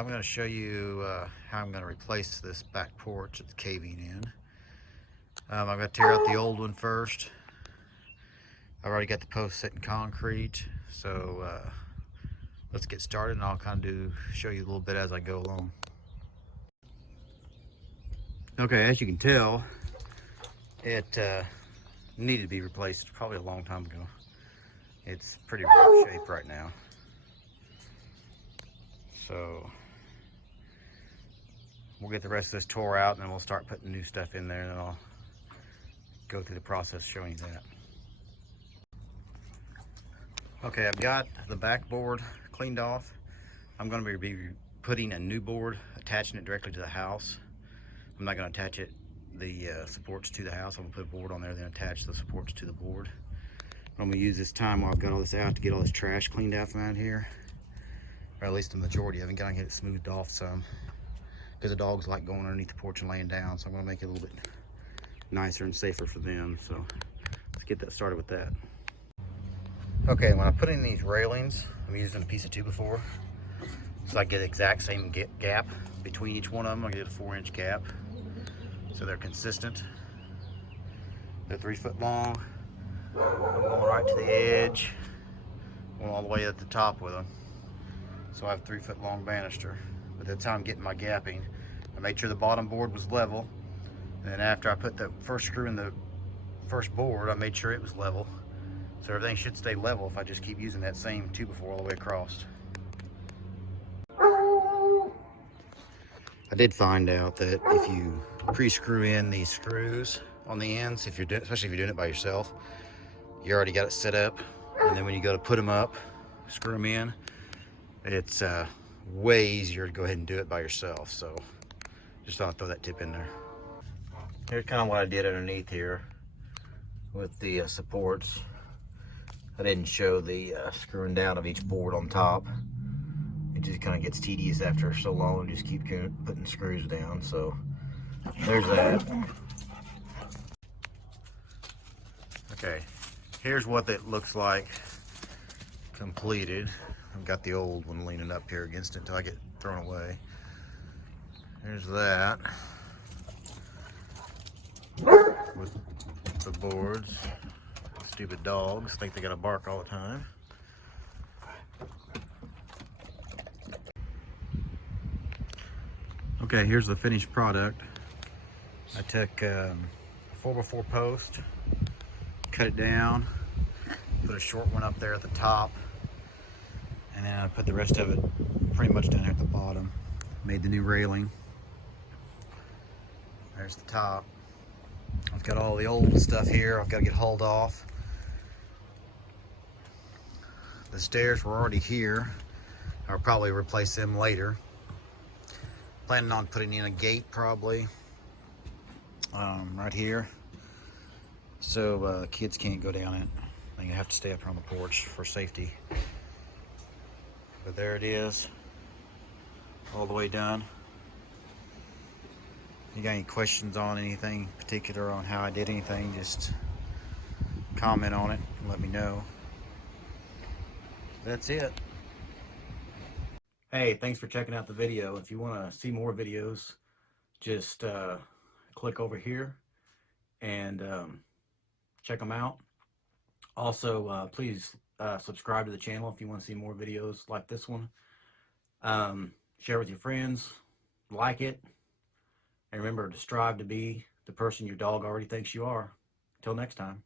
I'm going to show you how I'm going to replace this back porch that's caving in. I'm going to tear out the old one first. I've already got the post set in concrete, so let's get started, and I'll kind of show you a little bit as I go along. Okay, as you can tell, it needed to be replaced probably a long time ago. It's pretty rough shape right now. So we'll get the rest of this tore out, and then we'll start putting new stuff in there, and then I'll go through the process showing you that. Okay, I've got the backboard cleaned off. I'm going to be putting a new board, attaching it directly to the house. I'm not going to attach the supports to the house. I'm going to put a board on there, then attach the supports to the board. I'm going to use this time while I've got all this out to get all this trash cleaned out from out here, or at least the majority of it. Gotta get it smoothed off some, because the dogs like going underneath the porch and laying down. So I'm going to make it a little bit nicer and safer for them. So let's get that started with that. Okay, when I put in these railings, I'm using a piece of 2x4, so I get the exact same gap between each one of them. I get a 4-inch gap, so they're consistent. They're 3 foot long. I'm going right to the edge, going all the way at the top with them. So I have 3 foot long banister. But that's how I'm getting my gapping. I made sure the bottom board was level, and then after I put the first screw in the first board, I made sure it was level. So everything should stay level if I just keep using that same 2x4 all the way across. I did find out that if you pre-screw in these screws on the ends, especially if you're doing it by yourself, you already got it set up, and then when you go to put them up, screw them in, it's way easier to go ahead and do it by yourself. So just thought I'd throw that tip in there. Here's kind of what I did underneath here with the supports. I didn't show the screwing down of each board on top. It just kind of gets tedious after so long. Just keep putting screws down. So there's that. Okay, here's what it looks like completed. I've got the old one leaning up here against it until I get thrown away. There's that with the boards. Stupid dogs think they gotta bark all the time. Okay, here's the finished product. I took 4x4 post, cut it down, put a short one up there at the top, and then I put the rest of it pretty much down here at the bottom. Made the new railing. There's the top. I've got all the old stuff here I've got to get hauled off. The stairs were already here. I'll probably replace them later. Planning on putting in a gate probably right here, so kids can't go down it. They have to stay up here on the porch for safety. But there it is, all the way done. If you got any questions on anything particular on how I did anything, just comment on it and let me know. That's it. Hey, thanks for checking out the video. If you want to see more videos, just click over here and check them out. Also, please subscribe to the channel if you want to see more videos like this one. Share with your friends, like it, and remember to strive to be the person your dog already thinks you are. Until next time.